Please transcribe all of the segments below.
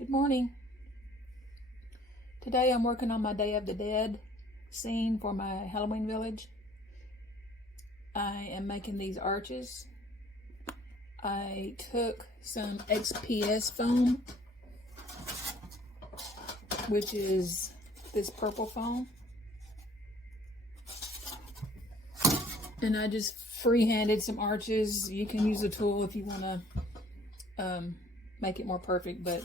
Good morning. Today I'm working on my Day of the Dead scene for my Halloween village. I am making these arches. I took some XPS foam, which is this purple foam, and I just freehanded some arches. You can use a tool if you want to make it more perfect, but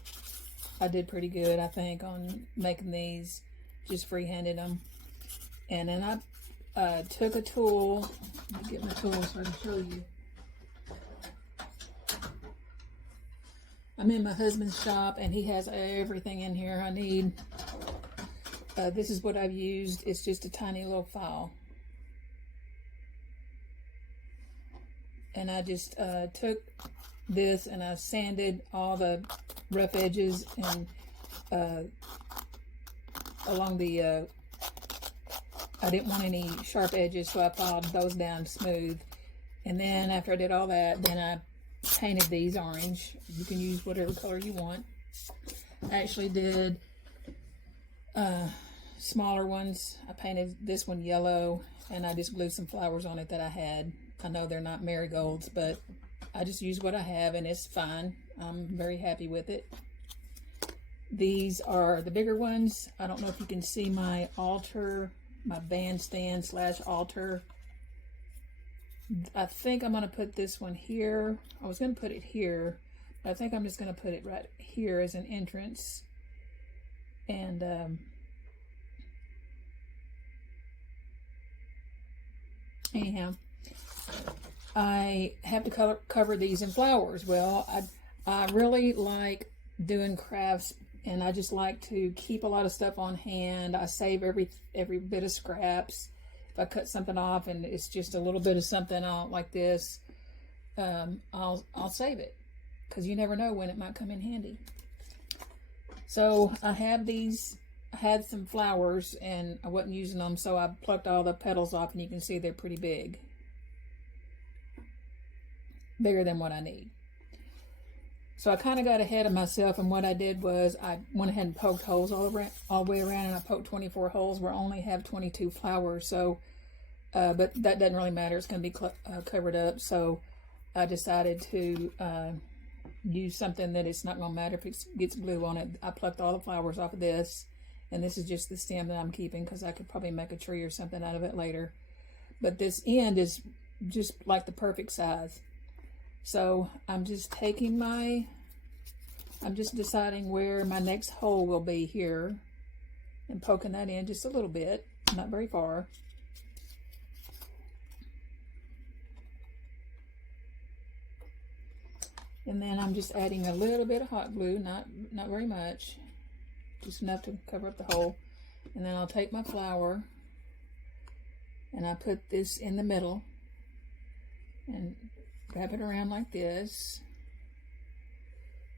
I did pretty good, I think, on making these. Just freehanded them. And then I took a tool. Let me get my tool so I can show you. I'm in my husband's shop and he has everything in here I need. This is what I've used. It's just a tiny little file. And I just took this and I sanded all the rough edges and along the I didn't want any sharp edges, so I filed those down smooth. And then after I did all that, then I painted these orange. You can use whatever color you want. I actually did smaller ones. I painted this one yellow and I just glued some flowers on it that I had. I know they're not marigolds, but I just use what I have and it's fine. I'm very happy with it. These are the bigger ones. I don't know if you can see my altar, my bandstand / altar. I think I'm going to put this one here. I was going to put it here, but I think I'm just going to put it right here as an entrance. And anyhow, I have to cover these in flowers. Well, I really like doing crafts, and I just like to keep a lot of stuff on hand. I save every bit of scraps. If I cut something off and it's just a little bit of something out like this, I'll save it, because you never know when it might come in handy. So I have these. I had some flowers and I wasn't using them, so I plucked all the petals off, and you can see they're pretty big. Bigger than what I need. So I kind of got ahead of myself, and what I did was I went ahead and poked holes all the way around, and I poked 24 holes where I only have 22 flowers. So, but that doesn't really matter. It's going to be covered up. So I decided to use something that it's not going to matter if it gets glue on it. I plucked all the flowers off of this, and this is just the stem that I'm keeping because I could probably make a tree or something out of it later. But this end is just like the perfect size. So I'm just deciding where my next hole will be here and poking that in just a little bit, not very far. And then I'm just adding a little bit of hot glue, not very much, just enough to cover up the hole. And then I'll take my flower and I put this in the middle and wrap it around like this,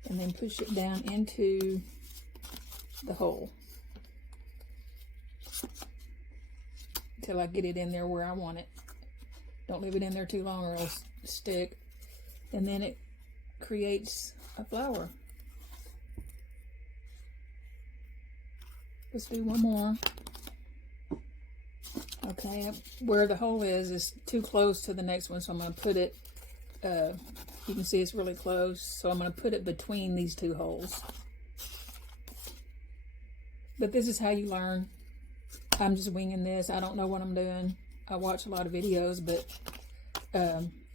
and then push it down into the hole until I get it in there where I want it. Don't leave it in there too long or it'll stick. And then it creates a flower. Let's do one more. Okay, where the hole is too close to the next one, so I'm going to put it you can see it's really close, so I'm going to put it between these two holes. But this is how you learn. I'm just winging this. I don't know what I'm doing. I watch a lot of videos, but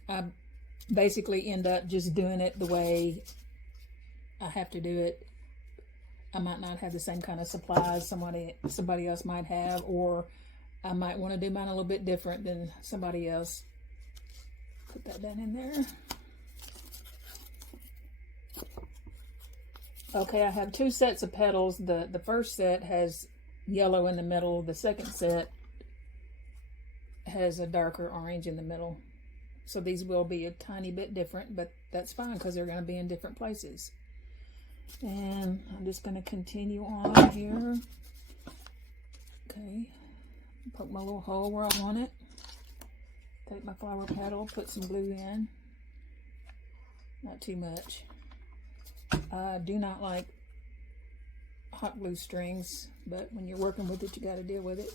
I basically end up just doing it the way I have to do it. I might not have the same kind of supplies somebody else might have, or I might want to do mine a little bit different than somebody else. Put that down in there. Okay, I have two sets of petals. The first set has yellow in the middle. The second set has a darker orange in the middle. So these will be a tiny bit different, but that's fine because they're going to be in different places. And I'm just going to continue on here. Okay, poke my little hole where I want it. Take my flower petal, put some glue in. Not too much. I do not like hot glue strings, but when you're working with it, you got to deal with it.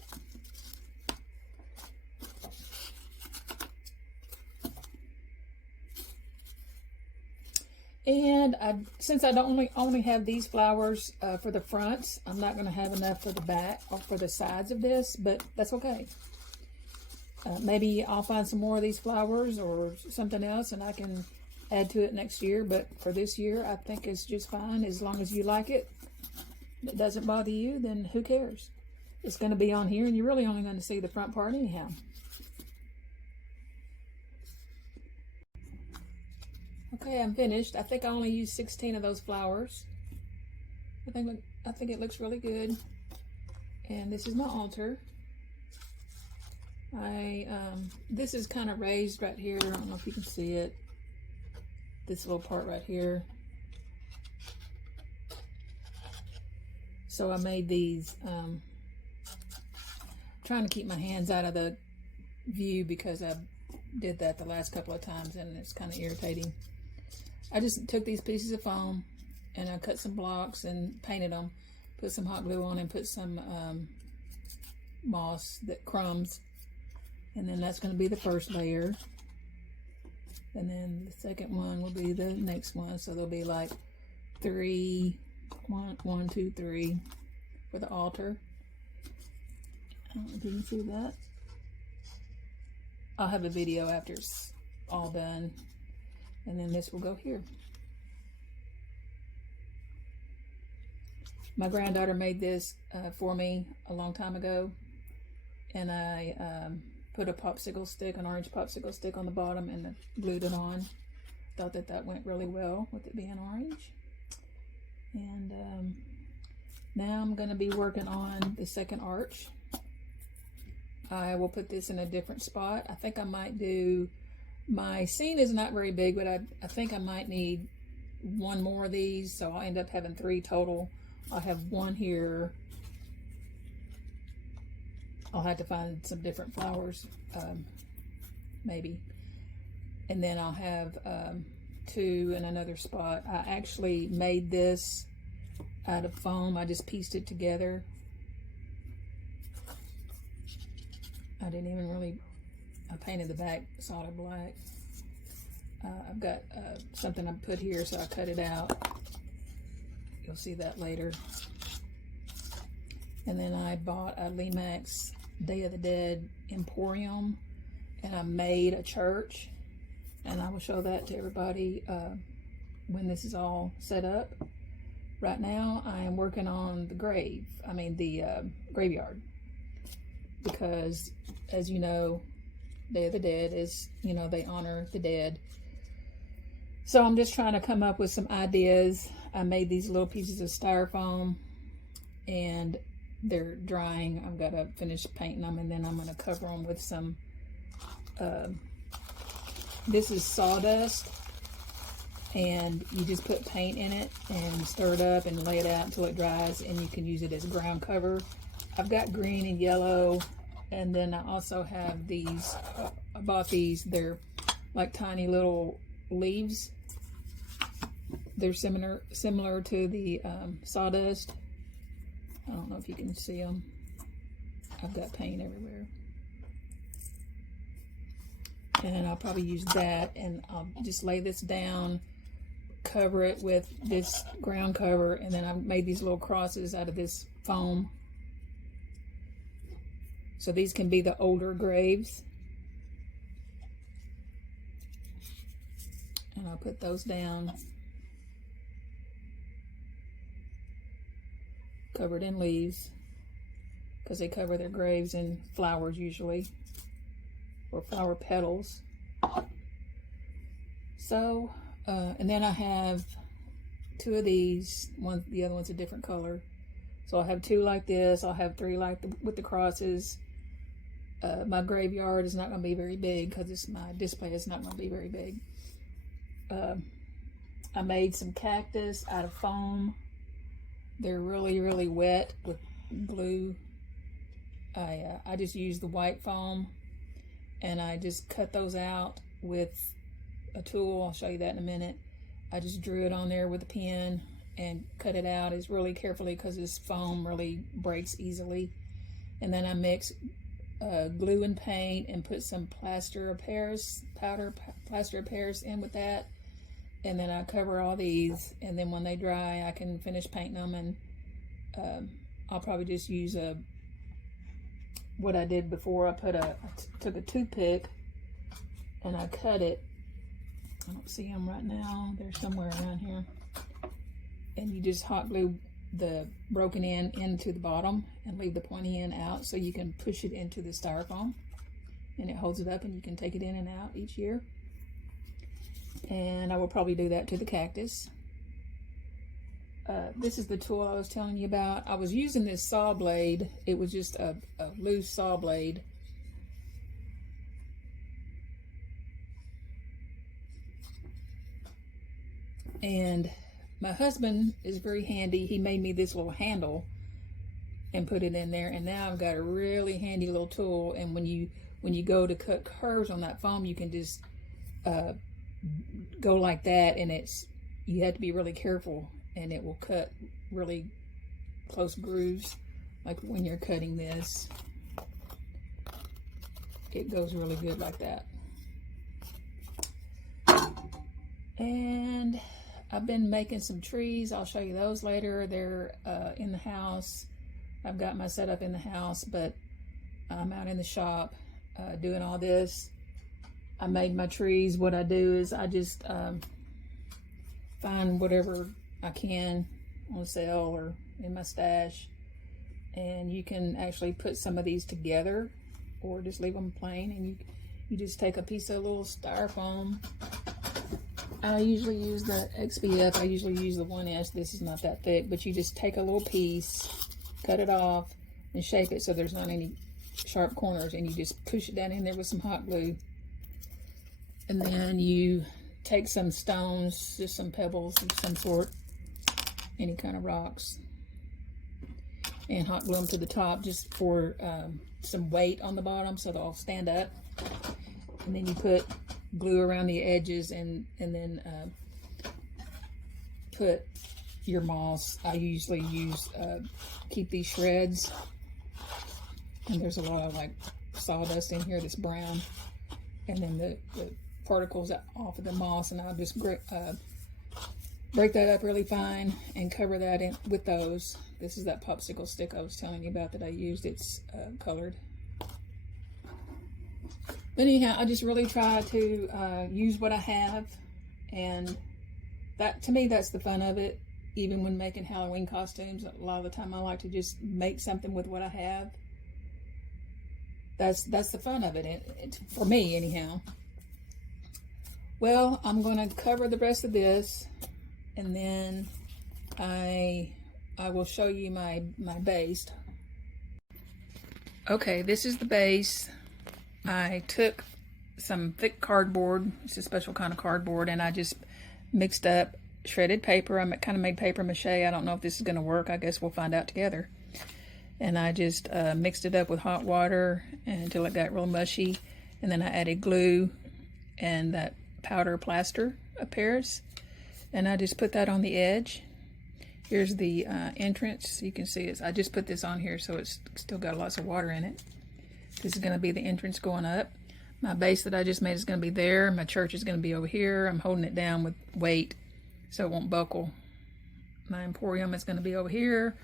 And since I don't only have these flowers for the fronts, I'm not going to have enough for the back or for the sides of this, but that's okay. Maybe I'll find some more of these flowers or something else and I can add to it next year, but for this year, I think it's just fine. As long as you like it, it doesn't bother you, then who cares? It's going to be on here and you're really only going to see the front part anyhow. Okay, I'm finished. I think I only used 16 of those flowers. I think it looks really good. And this is my altar. This is kind of raised right here. I don't know if you can see it. This little part right here. So I made these, trying to keep my hands out of the view because I did that the last couple of times and it's kind of irritating. I just took these pieces of foam and I cut some blocks and painted them, put some hot glue on and put some moss, crumbs, and then that's going to be the first layer, and then the second one will be the next one. So there'll be like 1, 2, 3 for the altar. I don't know if you can see that. I'll have a video after it's all done. And then this will go here. My granddaughter made this for me a long time ago. And I put a popsicle stick, an orange popsicle stick on the bottom and glued it on. Thought that went really well with it being orange. And now I'm going to be working on the second arch. I will put this in a different spot. I think I might do... My scene is not very big, but I think I might need one more of these, so I'll end up having 3 total. I'll have one here. I'll have to find some different flowers, maybe. And then I'll have 2 in another spot. I actually made this out of foam. I just pieced it together. I didn't even really... I painted the back solid black. I've got something I put here, so I cut it out. You'll see that later. And then I bought a Lemax Day of the Dead Emporium, and I made a church. And I will show that to everybody when this is all set up. Right now, I am working on the graveyard. Because, as you know, Day of the Dead is, they honor the dead. So I'm just trying to come up with some ideas. I made these little pieces of styrofoam and they're drying. I've got to finish painting them and then I'm going to cover them with some, this is sawdust, and you just put paint in it and stir it up and lay it out until it dries, and you can use it as ground cover. I've got green and yellow. And then I also have these, I bought these, they're like tiny little leaves. They're similar to the sawdust. I don't know if you can see them. I've got paint everywhere. And I'll probably use that, and I'll just lay this down, cover it with this ground cover, and then I've made these little crosses out of this foam. So these can be the older graves. And I'll put those down. Covered in leaves. Because they cover their graves in flowers usually. Or flower petals. So, and then I have 2 of these. The other one's a different color. So I'll have 2 like this. I'll have 3 like with the crosses. My graveyard is not going to be very big because my display is not going to be very big. I made some cactus out of foam. They're really, really wet with glue. I just used the white foam and I just cut those out with a tool. I'll show you that in a minute. I just drew it on there with a pen and cut it out is really carefully because this foam really breaks easily. And then I mix glue and paint and put some plaster of Paris, plaster of Paris in with that. And then I cover all these, and then when they dry, I can finish painting them. And I'll probably just use what I did before. I took a toothpick and I cut it. I don't see them right now. They're somewhere around here. And you just hot glue the broken end into the bottom and leave the pointy end out so you can push it into the styrofoam, and it holds it up and you can take it in and out each year. And I will probably do that to the cactus. This is the tool I was telling you about. I was using this saw blade. It was just a loose saw blade. And my husband is very handy. He made me this little handle and put it in there. And now I've got a really handy little tool. And when you go to cut curves on that foam, you can just go like that, and you have to be really careful, and it will cut really close grooves. Like when you're cutting this, it goes really good like that. And I've been making some trees. I'll show you those later. They're in the house. I've got my setup in the house, but I'm out in the shop doing all this. I made my trees. What I do is I just find whatever I can on sale or in my stash. And you can actually put some of these together or just leave them plain. And you just take a piece of little styrofoam. I usually use the XPF. I usually use the 1-inch. This is not that thick, but you just take a little piece, cut it off, and shape it so there's not any sharp corners, and you just push it down in there with some hot glue. And then you take some stones, just some pebbles of some sort, any kind of rocks, and hot glue them to the top just for some weight on the bottom so they'll stand up. And then you put glue around the edges, and then put your moss. I usually use keep these shreds, and there's a lot of like sawdust in here that's brown, and then the particles off of the moss, and I'll just break that up really fine and cover that in with those. This is that popsicle stick I was telling you about that I used. It's colored. But anyhow, I just really try to use what I have, and that, to me, that's the fun of it. Even when making Halloween costumes, a lot of the time I like to just make something with what I have. That's the fun of it, for me anyhow. Well, I'm going to cover the rest of this, and then I will show you my base. Okay, this is the base. I took some thick cardboard. It's a special kind of cardboard, and I just mixed up shredded paper. I kind of made paper mache. I don't know if this is going to work. I guess we'll find out together. And I just mixed it up with hot water until it got real mushy. And then I added glue and that powder plaster of Paris. And I just put that on the edge. Here's the entrance. You can see it. I just put this on here so it's still got lots of water in it. This is going to be the entrance going up. My base that I just made is going to be there. My church is going to be over here. I'm holding it down with weight so it won't buckle. My emporium is going to be over here.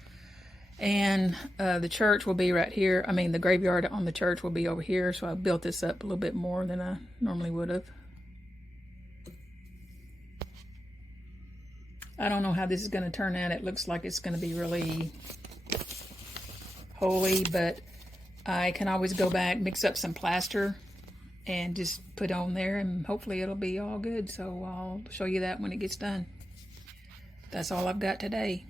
And the church will be right here. I mean, the graveyard on the church will be over here. So I built this up a little bit more than I normally would have. I don't know how this is going to turn out. It looks like it's going to be really holy, but I can always go back, mix up some plaster, and just put on there, and hopefully it'll be all good. So I'll show you that when it gets done. That's all I've got today.